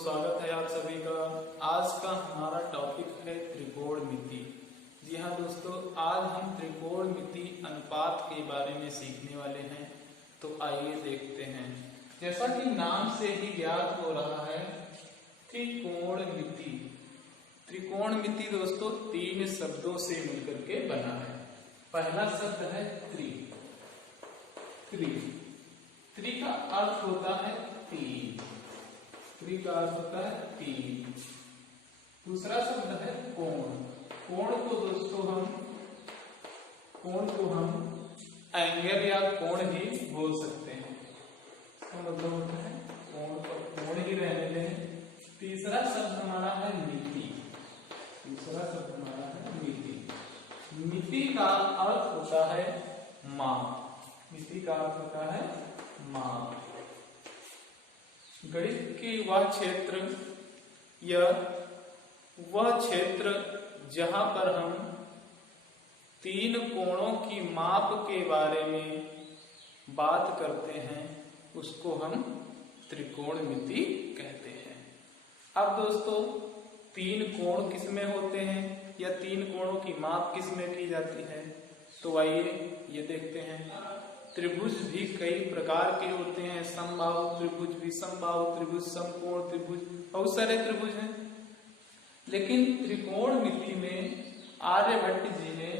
स्वागत है आप सभी का। आज का हमारा टॉपिक है त्रिकोणमिति। जी हाँ दोस्तों, आज हम त्रिकोणमिति अनुपात के बारे में सीखने वाले हैं। तो आइए देखते हैं। जैसा कि नाम से ही ज्ञात हो रहा है, त्रिकोणमिति। त्रिकोणमिति दोस्तों तीन शब्दों से मिलकर के बना है। पहला शब्द है त्रि। त्रि का अर्थ होता है तीन। त्रि का अर्थ होता है तीन। दूसरा शब्द है कोण। कोण को हम एंगल या कोण भी बोल सकते हैं। इसका मतलब होता है कोण को कोण ही रहने दें। तीसरा शब्द हमारा है मिति। मिति का अर्थ होता है माप। मिति का अर्थ होता है माप। गणित की वह क्षेत्र जहां पर हम तीन कोणों की माप के बारे में बात करते हैं, उसको हम त्रिकोणमिति कहते हैं। अब दोस्तों, तीन कोण किसमें होते हैं या तीन कोणों की माप किसमें की जाती है, तो आइए ये देखते हैं। त्रिभुज भी कई प्रकार के होते हैं। समबाहु त्रिभुज, विषमबाहु त्रिभुज, समकोण त्रिभुज, बहुत सारे त्रिभुज हैं। लेकिन त्रिकोणमिति में आर्यभट्ट जी ने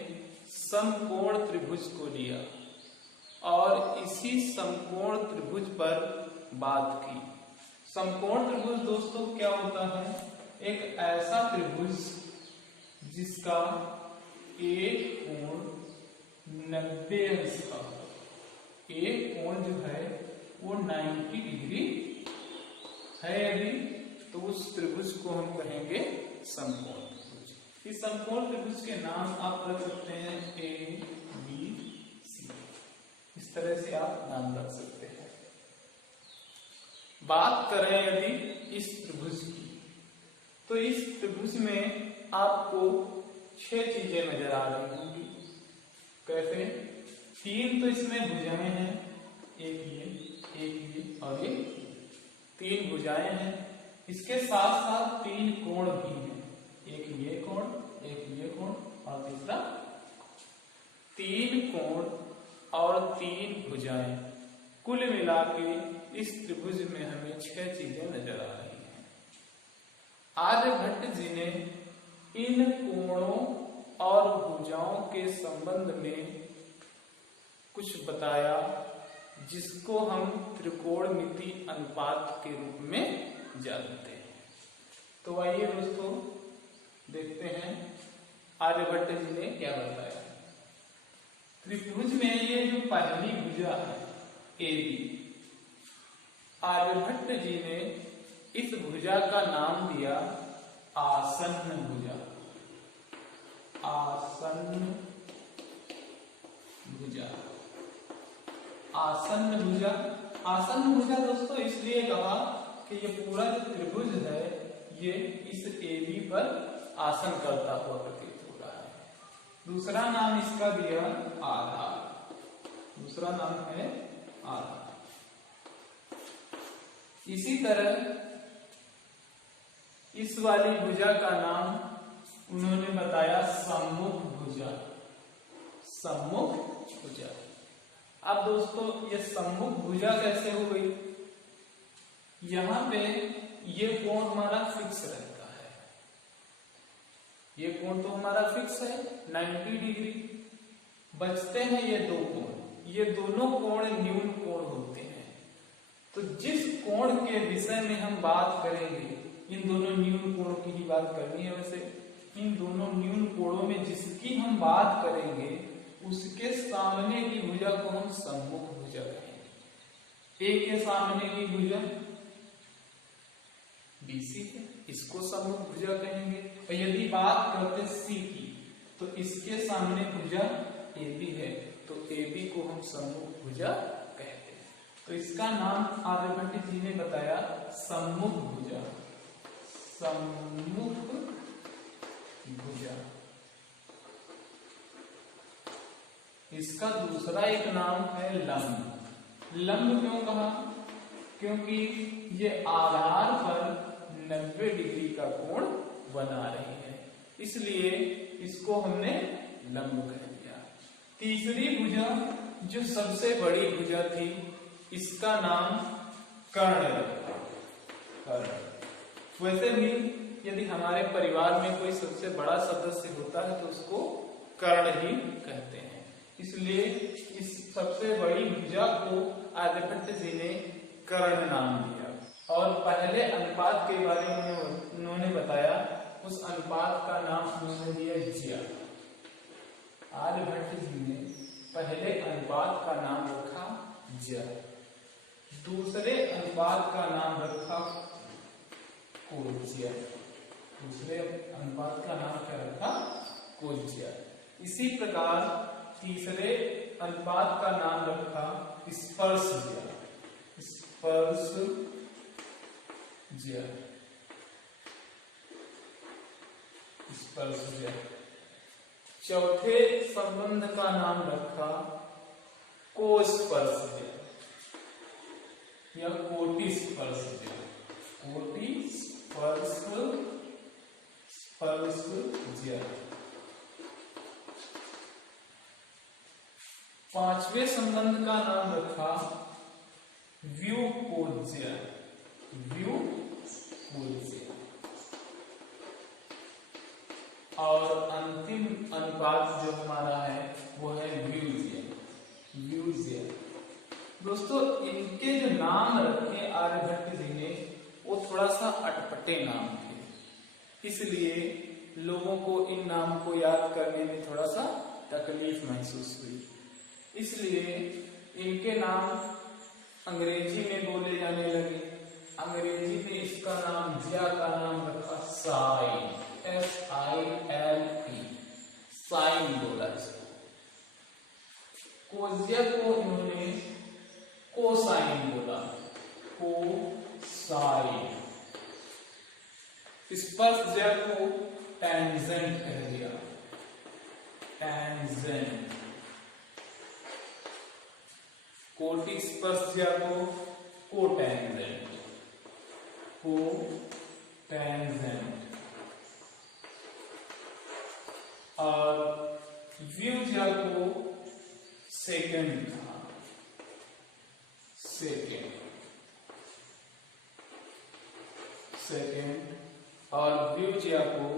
समकोण त्रिभुज को लिया और इसी समकोण त्रिभुज पर बात की। समकोण त्रिभुज दोस्तों क्या होता है? एक ऐसा त्रिभुज जिसका एक कोण 90 अंश का, एक कोण जो है वो 90 डिग्री है यदि, तो उस त्रिभुज को हम कहेंगे समकोण त्रिभुज। इस समकोण त्रिभुज के नाम आप रख सकते हैं ए, बी, सी। इस तरह से आप नाम रख सकते हैं। बात करें यदि इस त्रिभुज की, तो इस त्रिभुज में आपको 6 चीजें नजर आ रही होंगी। कैसे? तीन तो इसमें भुजाएं हैं, एक ये और ये, तीन भुजाएं हैं। इसके साथ साथ तीन कोण भी हैं, एक ये कोण और तीसरा। तीन कोण और तीन भुजाएं, कुल मिला के इस त्रिभुज में हमें 6 चीजें नजर आ रही हैं। आर्यभट्ट जी ने इन कोणों और भुजाओं के संबंध में कुछ बताया, जिसको हम त्रिकोणमिति अनुपात के रूप में जानते हैं। तो आइए दोस्तों देखते हैं आर्यभट्ट जी ने क्या बताया। त्रिभुज में ये जो पहली भुजा है AB, आर्यभट्ट जी ने इस भुजा का नाम दिया आसन्न भुजा। आसन्न भुजा दोस्तों इसलिए कहा कि ये पूरा जो त्रिभुज है ये इस AB पर आसन करता हुआ प्रतीत हो रहा है। दूसरा नाम इसका दिया आधार। दूसरा नाम है आधार। इसी तरह इस वाली भुजा का नाम उन्होंने बताया सम्मुख भुजा। सम्मुख भुजा। अब दोस्तों ये सम्मुख भुजा कैसे हो गई? यहां पे ये कोण हमारा फिक्स रहता है। ये कोण तो हमारा फिक्स है 90 डिग्री। बचते हैं ये दो कोण। ये दोनों कोण न्यून कोण होते हैं। तो जिस कोण के विषय में हम बात करेंगे, इन दोनों न्यून कोणों की ही बात करनी है। वैसे इन दोनों न्यून कोणों में जिसकी हम बात करेंगे, उसके सामने की भुजा को हम सम्मुख भुजा कहेंगे। ए के सामने की भुजा BC है, इसको सम्मुख भुजा कहेंगे। और यदि बात करते C की, तो इसके सामने भुजा AB है, तो AB को हम सम्मुख भुजा कहते हैं। तो इसका नाम आर्यभट्ट जी ने बताया सम्मुख भुजा। सम्मुख भुजा। इसका दूसरा एक नाम है लंब। लंब क्यों कहा? क्योंकि ये आधार पर 90 डिग्री का कोण बना रही है, इसलिए इसको हमने लंब कह दिया। तीसरी भुजा जो सबसे बड़ी भुजा थी, इसका नाम कर्ण रखा। कर्ण। वैसे भी यदि हमारे परिवार में कोई सबसे बड़ा सदस्य होता है तो उसको कर्ण ही कहते हैं, इसलिए इस सबसे बड़ी भुजा को आर्यभट्ट जी ने कर्ण नाम दिया। और पहले अनुपात के बारे में उन्होंने बताया, उस अनुपात का नाम उन्होंने दिया ज्या। आर्यभट्ट जी ने पहले अनुपात का नाम रखा ज्या, दूसरे अनुपात का नाम रखा कोज्या। दूसरे अनुपात का नाम क्या रखा? कोज्या। इसी प्रकार तीसरे अनुपात का नाम रखा स्पर्शज्या। स्पर्शज्या। स्पर्शज्या। चौथे संबंध का नाम रखा कोस्पर्शज्या या कोटिस्पर्शज्या। कोटिस्पर्शज्या। पांचवें संबंध का नाम रखा व्युकोज्या। व्युकोज्या। और अंतिम अनुपात जो हमारा है वो है व्युज्या। व्युज्या। दोस्तों, इनके जो नाम रखे आर्यभट्ट जी ने वो थोड़ा सा अटपटे नाम थे, इसलिए लोगों को इन नाम को याद करने में थोड़ा सा तकलीफ महसूस हुई। इसलिए इनके नाम अंग्रेजी में बोले जाने लगे। अंग्रेजी में इसका नाम ज्या का नाम रखा साइन। SILE। साइन बोला इसको। कोज्या को इन्होंने कोसाइन बोला। कोसाइन। स्पर्शज्या को टेंजेंट कह दिया। टेंजेंट। कोटिस्पर्शज्या को कोटेंजेंट। कोटेंजेंट। और व्युज्या को सेकंड कहा। सेकंड। और व्युज्या को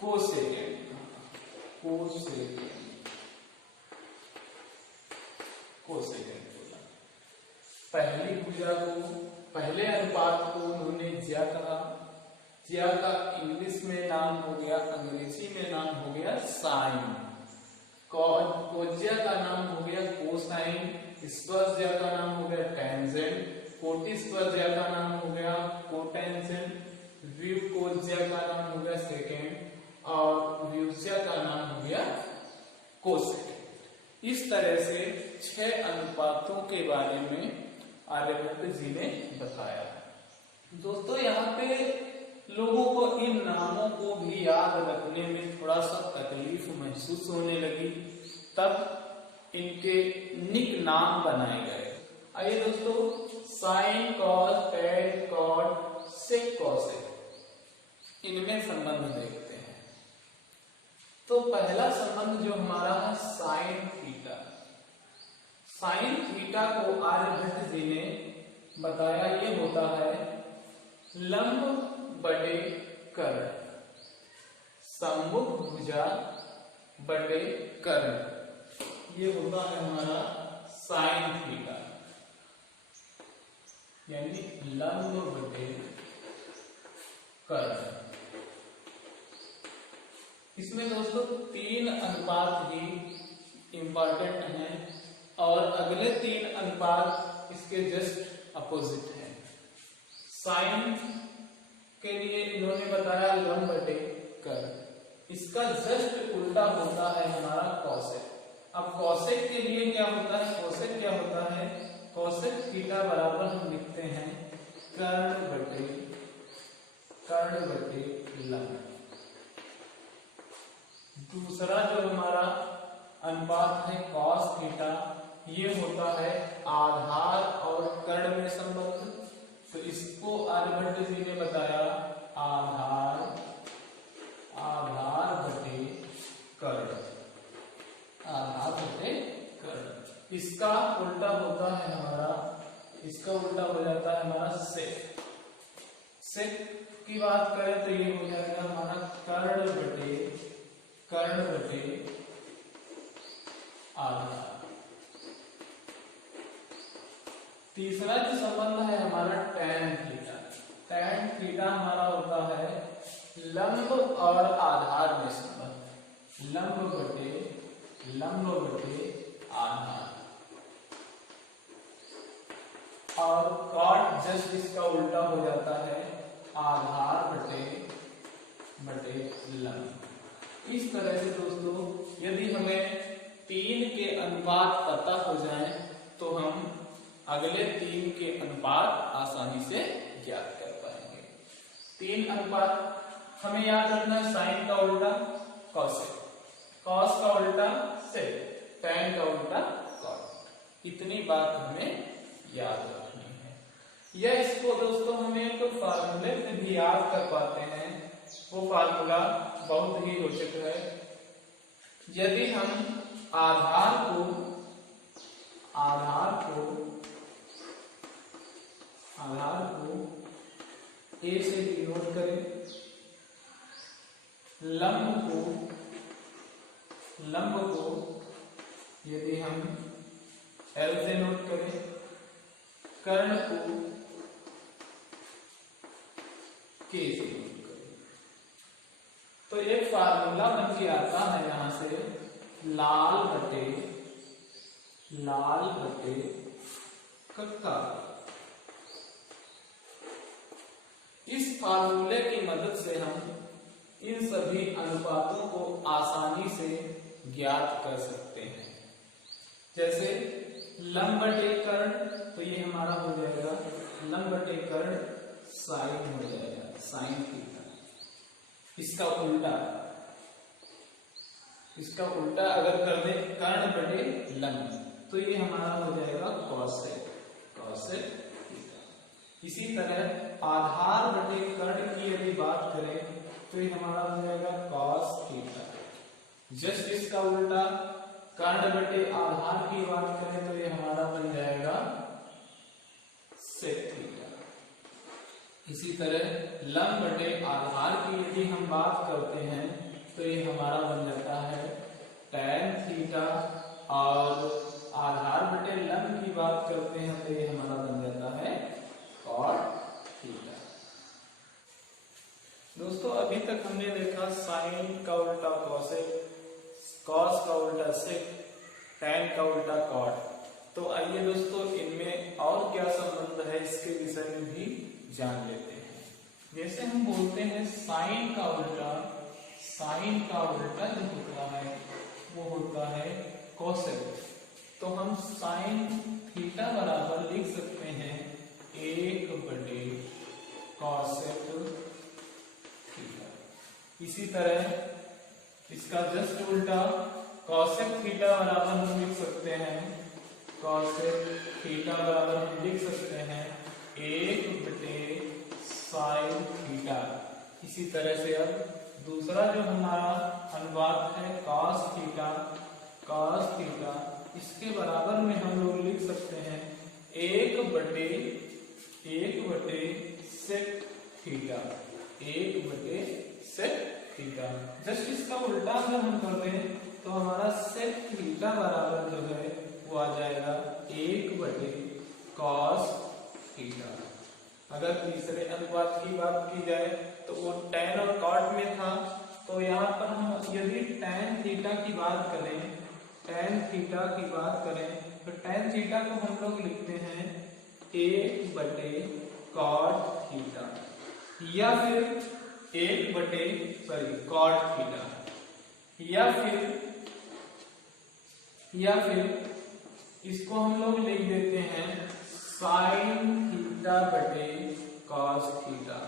कोसेकंड कहा। कोसेकंड बोला। पहली भुजा को, पहले अनुपात को उन्होंने ज्या कहा। ज्या का इंग्लिश में नाम हो गया, अंग्रेजी में नाम हो गया साइन। कोज्या का नाम हो गया कोसाइन। स्पर्शज्या का नाम हो गया टेंजेंट। कोटिस्पर्शज्या का नाम हो गया कोटेंजेंट। व्युकोज्या का नाम हो गया सेकेंड। और व्युज्या का नाम हो गया कोसेकेंड। इस तरह से 6 अनुपातों के बारे में आर्यभट्ट जी ने बताया। दोस्तों, यहाँ पे लोगों को इन नामों को भी याद रखने में थोड़ा सा तकलीफ महसूस होने लगी, तब इनके निक नाम बनाए गए। आइए दोस्तों, साइन, कॉस, टेन, कॉट, सेक, कॉसेक, इनमें संबंध देखते हैं। तो पहला संबंध जो हमारा है साइन थीटा। साइन थीटा को आर्यभट्ट जी ने बताया, ये होता है लंब बटे कर्ण। सम्मुख भुजा बटे कर्ण, ये होता है हमारा साइन थीटा, यानी लंब बटे कर्ण। इसमें दोस्तों 3 अनुपात ही इंपॉर्टेंट हैं और अगले 3 अनुपात इसके जस्ट अपोजिट हैं। साइन के लिए इन्होंने बताया लंब बटे कर्ण, इसका जस्ट उल्टा होता है हमारा कॉसेक। अब कॉसेक के लिए क्या होता है? कॉसेक क्या होता है? कॉसेक थीटा बराबर हम लिखते हैं कर्ण बटे लंब। दूसरा जो हमारा अनुपात है कॉस थीटा, ये होता है आधार और कर्ण में संबंध, तो इसको आर्यभट्ट जी ने बताया आधार बटे कर्ण, आधार बटे कर्ण। इसका उल्टा होता है हमारा, इसका उल्टा हो जाता है हमारा सेक। सेक की बात करें तो ये हो जाएगा हमारा कर्ण बटे आधार। तीसरा जो संबंध है हमारा टैन थीटा। टैन थीटा हमारा होता है लंब और आधार में संबंध, लंब बटे आधार। और कॉट जस्ट इसका उल्टा हो जाता है आधार बटे लंब। इस तरह से दोस्तों यदि हमें 3 के अनुपात पता हो जाए तो हम अगले 3 के अनुपात आसानी से ज्ञात कर पाएंगे। 3 अनुपात हमें याद रखना है, साइन का उल्टा कॉसेक, कॉस का उल्टा सेक, टैन का उल्टा कॉट। इतनी बात हमें याद रखनी है। या इसको दोस्तों हमें एक फार्मूले से भी याद कर पाते हैं, वो फार्मूला बहुत ही रोचक है। यदि हम आधार को ए से डिनोट करें, लंब को यदि हम एल से नोट करें, कर्ण को के से नोट करें, तो एक फार्मूला बन के आता है यहां से लाल बटे कक्का। इस फार्मूले की मदद से हम इन सभी अनुपातों को आसानी से ज्ञात कर सकते हैं। जैसे लंब बटे कर्ण, तो ये हमारा हो जाएगा लंब बटे कर्ण साइन हो जाएगा, साइन थीटा। इसका उल्टा अगर कर दे कर्ण बटे लंब, तो ये हमारा हो जाएगा कॉसेक थीटा। इसी तरह आधार बटे कर्ण की यदि बात करें तो ये हमारा हो जाएगा कॉस थीटा। जस्ट इसका उल्टा कर्ण बटे आधार की बात करें तो ये हमारा बन जाएगा सेक थीटा। इसी तरह लंब बटे आधार की यदि हम बात करते हैं तो ये हमारा बन जाता है टैन थीटा, और आधार बटे लंब की बात करते हैं तो ये हमारा बन जाता है कॉट थीटा। दोस्तों अभी तक हमने देखा साइन का उल्टा कॉसेक, कॉस का उल्टा सेक, टैन का उल्टा कॉट। तो आइए दोस्तों इनमें और क्या संबंध है इसके विषय में भी जान लेते हैं। जैसे हम बोलते हैं साइन का उल्टा जो होता है वो होता है कोसेक। तो हम साइन थीटा बराबर लिख सकते हैं 1 बटे कोसेक थीटा। इसी तरह इसका जस्ट उल्टा कोसेक थीटा बराबर हम लिख सकते हैं, कोसेक थीटा बराबर हम लिख सकते हैं 1 बटे साइन थीटा। इसी तरह से अब दूसरा जो हमारा अनुपात है कॉस थीटा, इसके बराबर में हम लोग लिख सकते हैं 1 बटे सेक थीटा, 1 बटे सेक थीटा। जस्ट इसका उल्टा अगर हम कर दें तो हमारा सेक थीटा बराबर जो है वो आ जाएगा 1 बटे कॉस थीटा। अगर तीसरे अनुपात की बात की जाए तो वो टैन और कॉट में था, तो यहाँ पर हम यदि टैन थीटा की बात करें तो टैन थीटा को हम लोग लिखते हैं 1 बटे कॉट थीटा, या फिर 1 बटे कॉट थीटा, या फिर इसको हम लोग लिख देते हैं साइन थीटा बटे कॉस थीटा।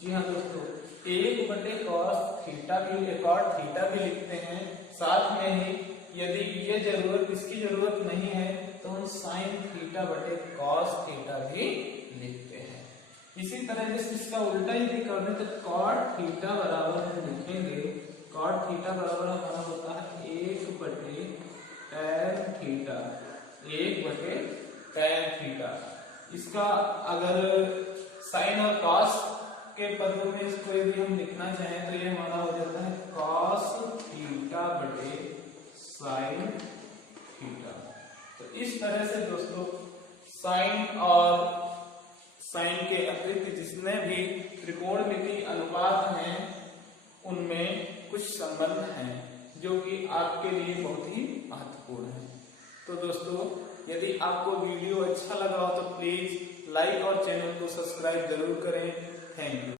जी हाँ दोस्तों, 1 बटे कॉस थीटा भी, कॉट थीटा भी लिखते हैं। साथ में ही यदि इसकी जरूरत नहीं है तो हम साइन थीटा बटे कॉस थीटा भी लिखते हैं। इसी तरह जैसे इसका उल्टा यदि कर दें तो cot थीटा बराबर हम लिखेंगे, cot थीटा बराबर हमारा होता है 1/tan थीटा, 1/tan थीटा। इसका अगर साइन और कॉस के पदों में इसको यदि हम लिखना चाहें तो ये हमारा हो जाता है cos थीटा बटे साइन थीटा। तो इस तरह से दोस्तों साइन और साइन के अतिरिक्त जितने भी त्रिकोणमितीय अनुपात हैं उनमें कुछ संबंध हैं जो कि आपके लिए बहुत ही महत्वपूर्ण है। तो दोस्तों यदि आपको वीडियो अच्छा लगा हो तो प्लीज लाइक और चैनल को सब्सक्राइब जरूर करें। Thank you.